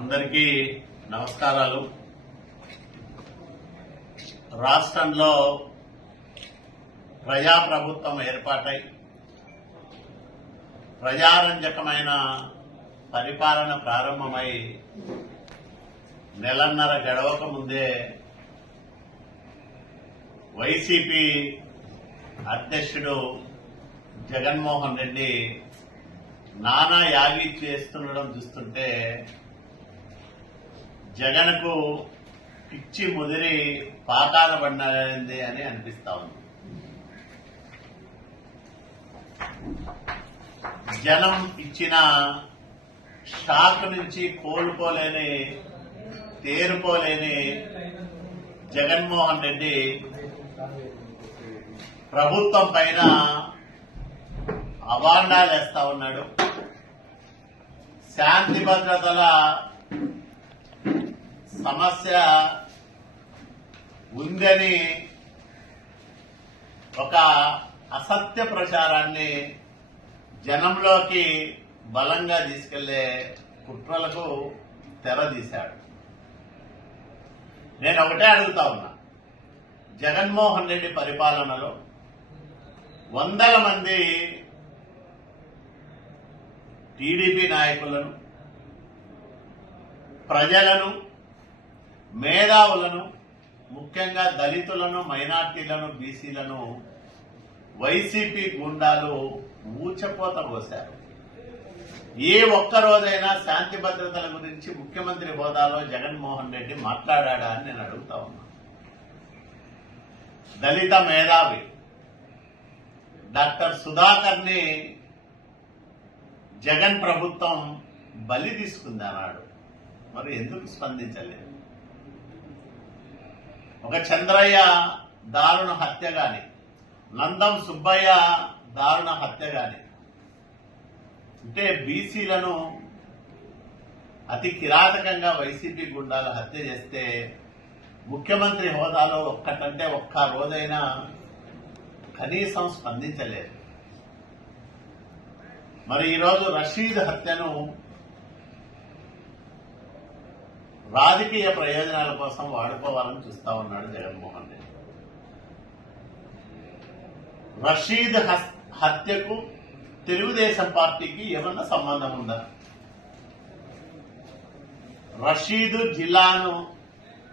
అందరికీ నమస్కారాలు. రాష్ట్రంలో ప్రజాప్రభుత్వం ఏర్పాటై ప్రజారంజకమైన పరిపాలన ప్రారంభమై నెలన్నర గడవక ముందే వైసీపీ అధ్యక్షుడు జగన్మోహన్ రెడ్డి నానా యాగి చేస్తుండడం చూస్తుంటే జగన్కు పిచ్చి ముదిరి పాకాల పడినది అని అనిపిస్తా ఉంది. జనం ఇచ్చిన షాక్ నుంచి కోలుకోలేని తేరుకోలేని జగన్మోహన్ రెడ్డి ప్రభుత్వం పైన అవాండాలు వేస్తా ఉన్నాడు. శాంతి భద్రతల సమస్య ఉందని ఒక అసత్య ప్రచారాన్ని జనంలోకి బలంగా తీసుకెళ్ళే కుట్రలకు తెరదీశాడు. నేను ఒకటే అడుగుతా ఉన్నా. జగన్మోహన్ రెడ్డి పరిపాలనలో వందల మంది టీడీపీ నాయకులను ప్రజలను మేధావులను ముఖ్యంగా దళితులను మైనార్టీలను బీసీలను వైసీపీ గుండాలు ఊచపోత పోశారు. ఏ ఒక్క రోజైనా శాంతి భద్రతల గురించి ముఖ్యమంత్రి హోదాలో జగన్మోహన్ రెడ్డి మాట్లాడా అని నేను అడుగుతా ఉన్నా. దళిత మేధావి డాక్టర్ సుధాకర్ని జగన్ ప్రభుత్వం బలి తీసుకుంది అన్నాడు మరి ఎందుకు స్పందించలేదు? ఒక చంద్రయ్య దారుణ హత్య గాని నందం సుబ్బయ్య దారుణ హత్య గాని. అంటే బీసీలను అతి కిరాతకంగా వైసీపీ గుండాలు హత్య చేస్తే ముఖ్యమంత్రి హోదాలో ఒక్కటంటే ఒక్క రోజైనా కనీసం స్పందించలేదు. మరి ఈరోజు రషీద్ హత్యను రాజకీయ ప్రయోజనాల కోసం వాడుకోవాలని చూస్తా ఉన్నాడు జగన్మోహన్ రెడ్డి. రషీద్ హత్యకు తెలుగుదేశం పార్టీకి ఏమన్నా సంబంధం ఉందా? రషీద్ జిల్లాను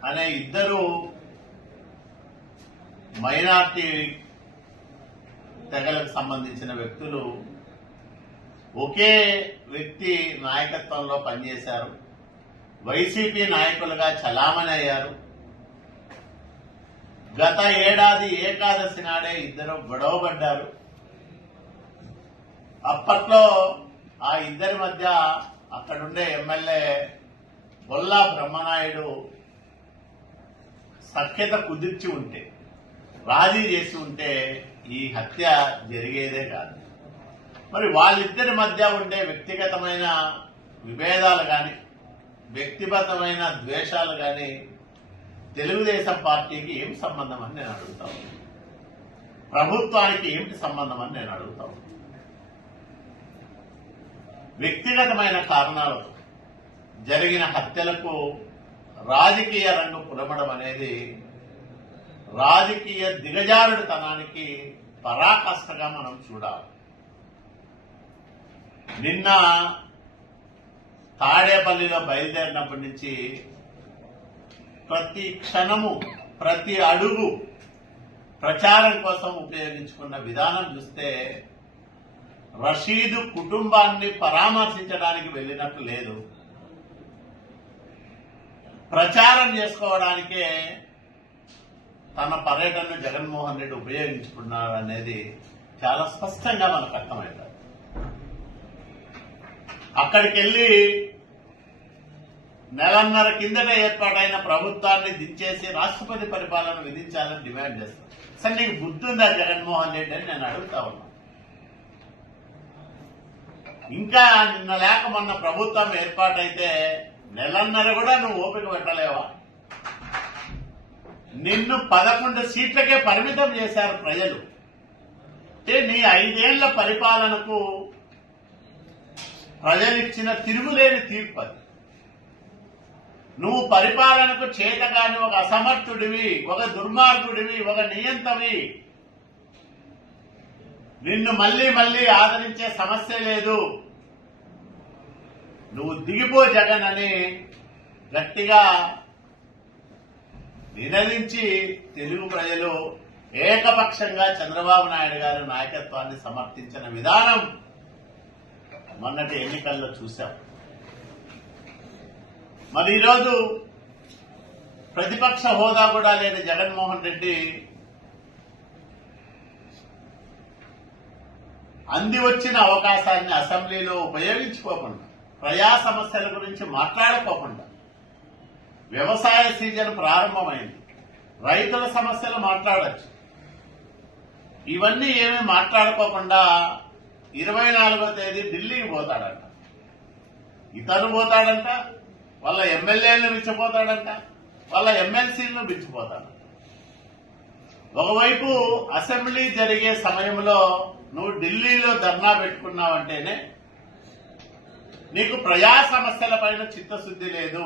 అనే ఇద్దరు మైనార్టీ తెగలకు సంబంధించిన వ్యక్తులు ఒకే వ్యక్తి నాయకత్వంలో పనిచేశారు. వైసీపీ నాయకులుగా చలామణి అయ్యారు గత ఏడాది ఏకాదశి నాడే ఇద్దరు గొడవబడ్డారు అప్పట్లో ఆ ఇద్దరి మధ్య అక్కడుండే ఎమ్మెల్యే బొల్లా బ్రహ్మనాయుడు సఖ్యత కుదిర్చి ఉంటే రాజీ చేసి ఉంటే ఈ హత్య జరిగేదే కాదు. మరి వాళ్ళిద్దరి మధ్య ఉండే వ్యక్తిగతమైన విభేదాలు కానీ వ్యక్తిగతమైన ద్వేషాలు కానీ తెలుగుదేశం పార్టీకి ఏం సంబంధం అని నేను అడుగుతాను ప్రభుత్వానికి ఏమిటి సంబంధం అని నేను అడుగుతాను వ్యక్తిగతమైన కారణాలు జరిగిన హత్యలకు రాజకీయ రంగు పురమడం అనేది రాజకీయ దిగజారుడుతనానికి పరాకాష్ఠగా మనం చూడాలి. నిన్న తాడేపల్లిలో బయలుదేరినప్పటి నుంచి ప్రతి క్షణము ప్రతి అడుగు ప్రచారం కోసం ఉపయోగించుకున్న విధానం చూస్తే రషీదు కుటుంబాన్ని పరామర్శించడానికి వెళ్ళినట్టు లేదు. ప్రచారం చేసుకోవడానికే తన పర్యటనను జగన్మోహన్ రెడ్డి ఉపయోగించుకున్నాడు అనేది చాలా స్పష్టంగా మనకు అర్థమవుతుంది అక్కడికి వెళ్ళి నెలన్నర కిందట ఏర్పాటైన ప్రభుత్వాన్ని దించేసి రాష్ట్రపతి పరిపాలన విధించాలని డిమాండ్ చేస్తాను సరే నీకు గుర్తుందా జగన్మోహన్ రెడ్డి అని నేను అడుగుతా ఉన్నా. ఇంకా నిన్న లేక మొన్న ప్రభుత్వం ఏర్పాటైతే నెలన్నర కూడా నువ్వు ఓపిక పెట్టలేవా? నిన్ను పదకొండు సీట్లకే పరిమితం చేశారు ప్రజలు. అంటే నీ ఐదేళ్ళ పరిపాలనకు ప్రజలిచ్చిన తిరుగులేని తీర్పు అది. నువ్వు పరిపాలనకు చేతగాని ఒక అసమర్థుడివి ఒక దుర్మార్గుడివి ఒక నియంతవి. నిన్ను మళ్ళీ మళ్ళీ ఆదరించే సమస్య లేదు. నువ్వు దిగిపో జగన్ అని గట్టిగా నినదించి తెలుగు ప్రజలు ఏకపక్షంగా చంద్రబాబు నాయుడు గారి నాయకత్వాన్ని సమర్థించిన విధానం మొన్నటి ఎన్నికల్లో చూశాం. మరి ఈరోజు ప్రతిపక్ష హోదా కూడా లేని జగన్మోహన్ రెడ్డి అంది వచ్చిన అవకాశాన్ని అసెంబ్లీలో ఉపయోగించుకోకుండా ప్రజా సమస్యల గురించి మాట్లాడుకోకుండా వ్యవసాయ సీజన్ ప్రారంభమైంది. రైతుల సమస్యలు మాట్లాడచ్చు. ఇవన్నీ ఏమీ మాట్లాడుకోకుండా ఇరవై నాలుగో తేదీ ఢిల్లీకి పోతాడంట. ఇతను పోతాడంట వాళ్ళ ఎమ్మెల్యేలను మించిపోతాడంట వాళ్ళ ఎమ్మెల్సీలను మించిపోతాడు ఒకవైపు అసెంబ్లీ జరిగే సమయంలో నువ్వు ఢిల్లీలో ధర్నా పెట్టుకున్నావంటేనే నీకు ప్రజా సమస్యల పైన చిత్తశుద్ధి లేదు.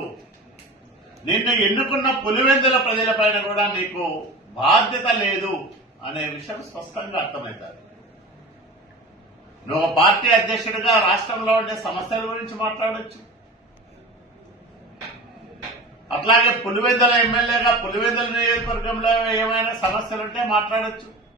నిన్ను ఎన్నుకున్న పులివెందుల ప్రజల పైన కూడా నీకు బాధ్యత లేదు అనే విషయం స్పష్టంగా అర్థమవుతారు నువ్వు పార్టీ అధ్యక్షుడిగా రాష్ట్రంలో ఉండే సమస్యల గురించి మాట్లాడచ్చు. అట్లాగే పులివెందుల ఎమ్మెల్యేగా పులివెందుల నియోజకవర్గంలో ఏమైనా సమస్యలుంటే మాట్లాడచ్చు.